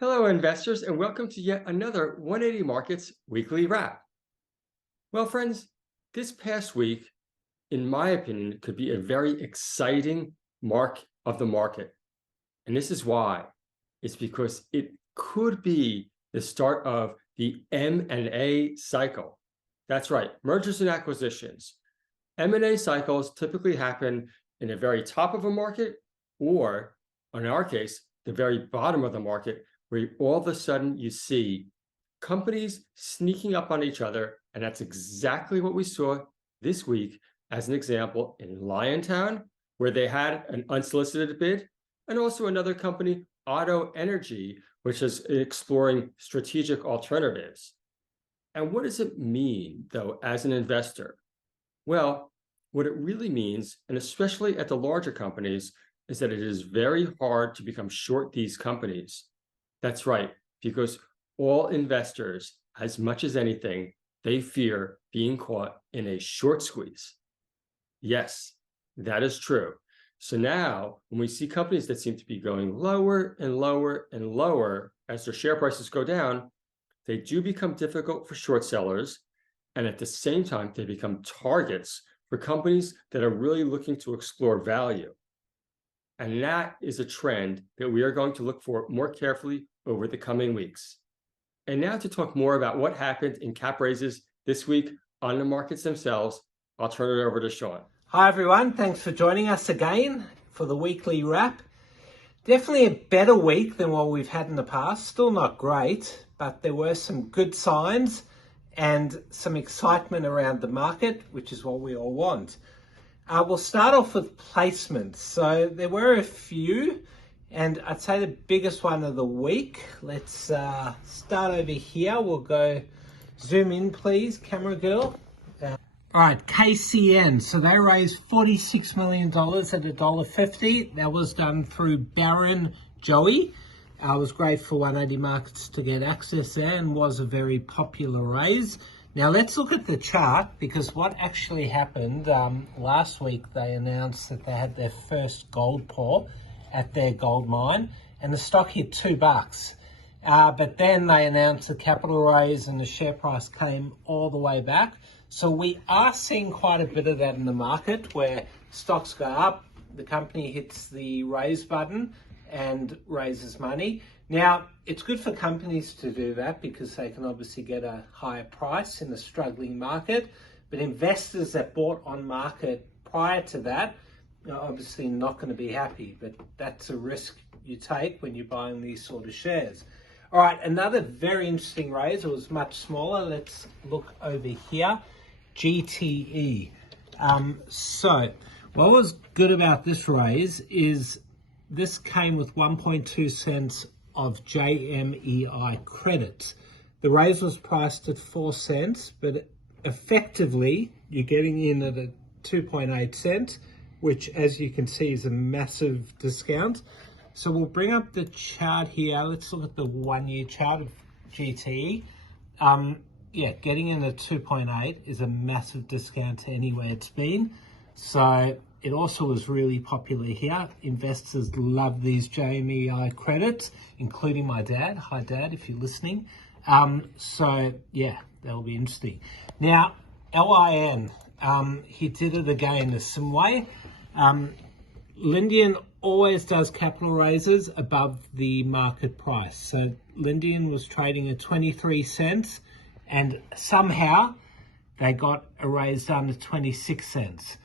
Hello, investors, and welcome to yet another 180 Markets Weekly Wrap. Well, friends, this past week, in my opinion, could be a very exciting mark of the market. And this is why. It's because it could be the start of the M&A cycle. That's right, mergers and acquisitions. M&A cycles typically happen in the very top of a market, or in our case, the very bottom of the market, where all of a sudden you see companies sneaking up on each other. And that's exactly what we saw this week as an example in Liontown, where they had an unsolicited bid, and also another company, Otto Energy, which is exploring strategic alternatives. And what does it mean, though, as an investor? Well, what it really means, and especially at the larger companies, is that it is very hard to become short these companies. That's right, because all investors, as much as anything, they fear being caught in a short squeeze. Yes, that is true. So now, when we see companies that seem to be going lower and lower and lower as their share prices go down, they do become difficult for short sellers. And at the same time, they become targets for companies that are really looking to explore value. And that is a trend that we are going to look for more carefully over the coming weeks. And now to talk more about what happened in cap raises this week on the markets themselves, I'll turn it over to Sean. Hi everyone, thanks for joining us again for the weekly wrap. Definitely a better week than what we've had in the past. Still not great, but there were some good signs and some excitement around the market, which is what we all want. We'll start off with placements. So there were a few, and I'd say the biggest one of the week. Let's start over here. We'll go zoom in, please, camera girl. All right, KCN. So they raised $46 million at $1.50. That was done through Baron Joey. I was great for 180 Markets to get access there and was a very popular raise. Now let's look at the chart, because what actually happened last week, they announced that they had their first gold pour at their gold mine and the stock hit $2. But then they announced the capital raise and the share price came all the way back. So we are seeing quite a bit of that in the market, where stocks go up, the company hits the raise button and raises money. Now, it's good for companies to do that because they can obviously get a higher price in the struggling market. But investors that bought on market prior to that are obviously not going to be happy. But that's a risk you take when you're buying these sort of shares. All right, another very interesting raise. It was much smaller. Let's look over here. GTE. So what was good about this raise is this came with 1.2 cents of JMEI credits. The raise was priced at 4 cents, but effectively you're getting in at a 2.8 cents, which, as you can see, is a massive discount. So we'll bring up the chart here. Let's look at the 1 year chart of GTE. Yeah, getting in at 2.8 is a massive discount to anywhere it's been. So it also was really popular here. Investors love these JMEI credits, including my dad. Hi, Dad, if you're listening. So, yeah, that'll be interesting. Now, LIN, he did it again the same way. Lindian always does capital raises above the market price. So Lindian was trading at 23 cents, and somehow they got a raise done at 26 cents.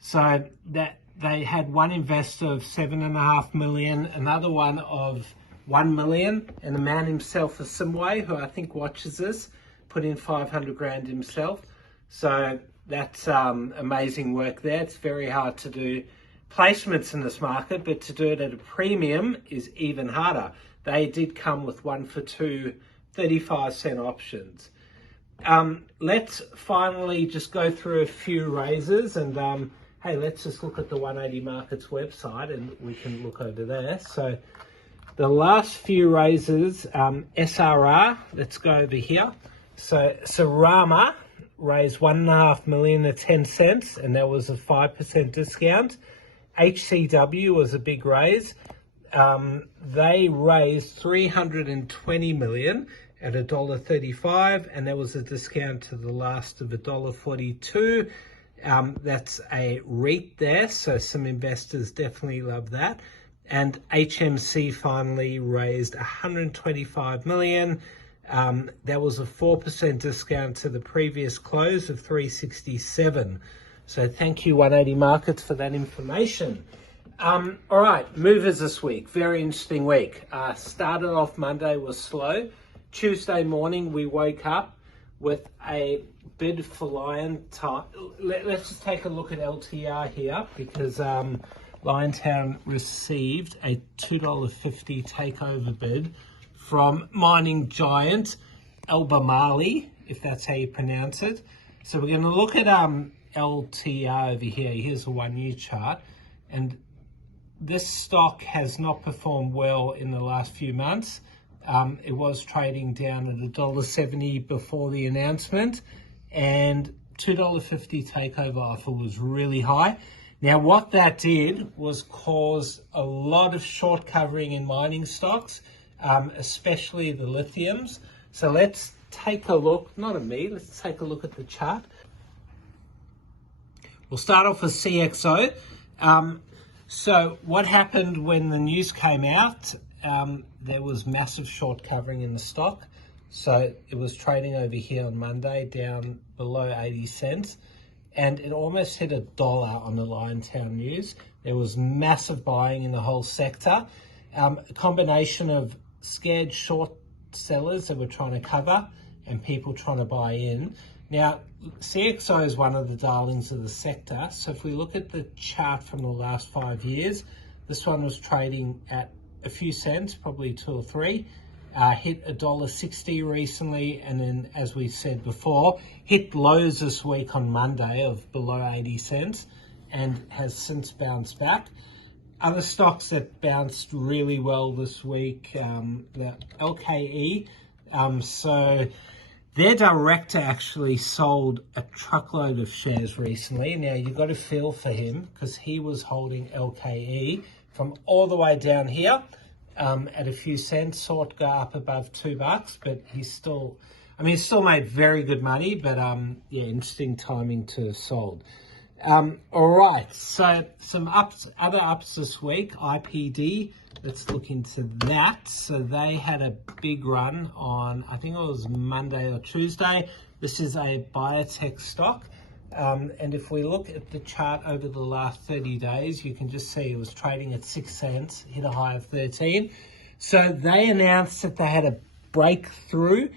So that they had one investor of 7.5 million, another one of 1 million, and the man himself, Simway, who I think watches this, put in 500 grand himself. So that's amazing work there. It's very hard to do placements in this market, but to do it at a premium is even harder. They did come with 1 for 2 35-cent options. Let's finally just go through a few raises, and hey, let's just look at the 180 Markets website and we can look over there. So the last few raises, SRR, let's go over here. So Sarama raised 1.5 million at 10 cents, and that was a 5% discount. HCW was a big raise. they raised 320 million at $1.35, and there was a discount to the last of $1.42. That's a REIT there, so some investors definitely love that. And HMC finally raised 125 million. That was a 4% discount to the previous close of 367. So thank you 180 Markets for that information. All right, movers this week. Very interesting week. Started off Monday was slow. Tuesday morning we woke up with a bid for Liontown. Let's just take a look at LTR here, because Liontown received a $2.50 takeover bid from mining giant Albemarle, if that's how you pronounce it. So we're going to look at LTR over here. Here's a 1 year chart, and this stock has not performed well in the last few months. It was trading down at $1.70 before the announcement, and $2.50 takeover offer was really high. Now, what that did was cause a lot of short covering in mining stocks, especially the lithiums. So let's take a look, not at me, let's take a look at the chart. We'll start off with CXO. So what happened when the news came out? There was massive short covering in the stock. So it was trading over here on Monday down below 80 cents. And it almost hit $1 on the Liontown news. There was massive buying in the whole sector. A combination of scared short sellers that were trying to cover and people trying to buy in. Now, CXO is one of the darlings of the sector. So if we look at the chart from the last 5 years, this one was trading at a few cents, probably 2 or 3. Hit $1.60 recently, and then, as we said before, hit lows this week on Monday of below 80 cents and has since bounced back. Other stocks that bounced really well this week, the LKE. So their director actually sold a truckload of shares recently. Now, you've got to feel for him, because he was holding LKE from all the way down here. At a few cents, saw it go up above $2, but he's still made very good money, but yeah, interesting timing to have sold. All right, so some other ups this week. IPD, let's look into that. So they had a big run on, I think it was Monday or Tuesday. This is a biotech stock. And if we look at the chart over the last 30 days, you can just see it was trading at 6 cents, hit a high of 13. So they announced that they had a breakthrough.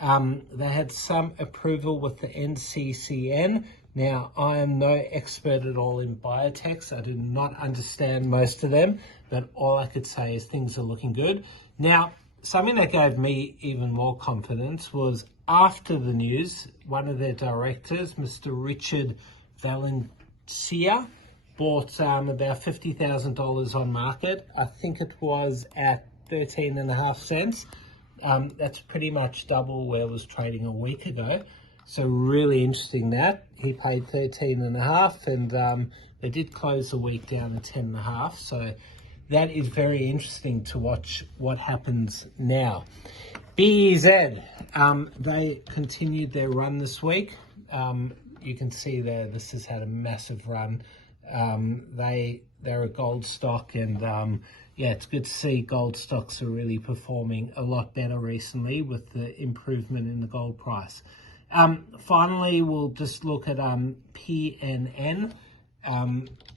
They had some approval with the NCCN. Now, I am no expert at all in biotechs. I do not understand most of them, but all I could say is things are looking good. Now, something that gave me even more confidence was after the news, one of their directors, Mr. Richard Valencia, bought about $50,000 on market. I think it was at 13.5 cents. That's pretty much double where it was trading a week ago. So really interesting that. He paid 13.5, and they did close the week down at 10.5. So that is very interesting to watch what happens now. BEZ, they continued their run this week. You can see there, this has had a massive run. They're a gold stock, and yeah, it's good to see gold stocks are really performing a lot better recently with the improvement in the gold price. Finally, we'll just look at PNN.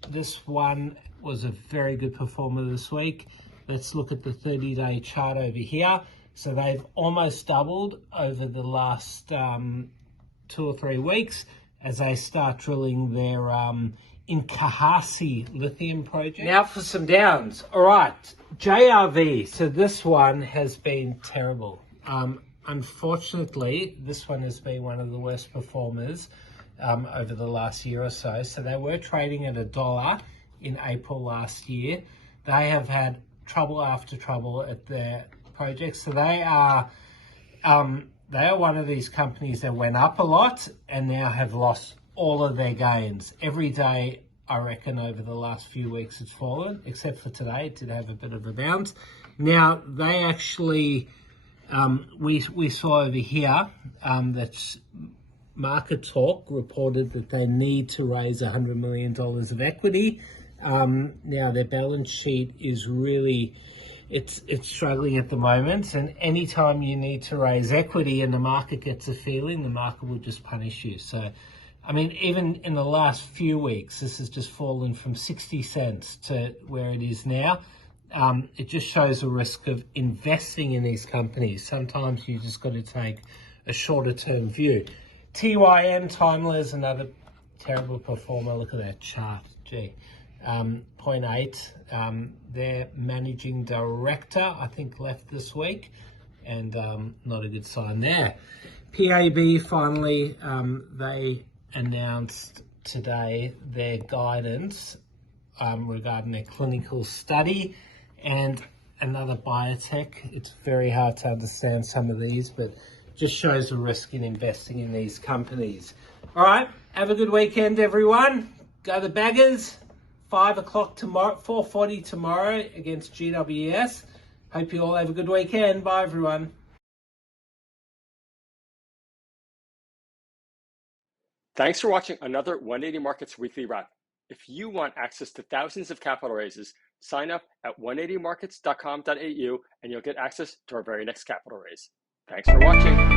This one was a very good performer this week. Let's look at the 30-day chart over here. So they've almost doubled over the last 2 or 3 weeks as they start drilling their Inkahasi lithium project. Now for some downs. All right, JRV. So this one has been terrible. Unfortunately, this one has been one of the worst performers over the last year or so. So they were trading at $1 in April last year. They have had trouble after trouble at their projects. So they are one of these companies that went up a lot and now have lost all of their gains. Every day I reckon over the last few weeks it's fallen, except for today. It did have a bit of a bounce. Now, they actually, we saw over here that Market Talk reported that they need to raise $100 million of equity. Now, their balance sheet is really, it's struggling at the moment, and anytime you need to raise equity and the market gets a feeling, the market will just punish you. So, I mean, even in the last few weeks, this has just fallen from 60 cents to where it is now. It just shows a risk of investing in these companies. Sometimes you just got to take a shorter term view. TYM, Timler, another terrible performer. Look at that chart, gee. 0.8. Their managing director, I think, left this week, and not a good sign there. PAB, finally, they announced today their guidance regarding their clinical study, and another biotech. It's very hard to understand some of these, but just shows the risk in investing in these companies. All right, have a good weekend, everyone. Go the Baggers. 5 o'clock tomorrow, 4:40 tomorrow against GWS. Hope you all have a good weekend. Bye, everyone. Thanks for watching another 180 Markets Weekly Wrap. If you want access to thousands of capital raises, sign up at 180markets.com.au and you'll get access to our very next capital raise. Thanks for watching.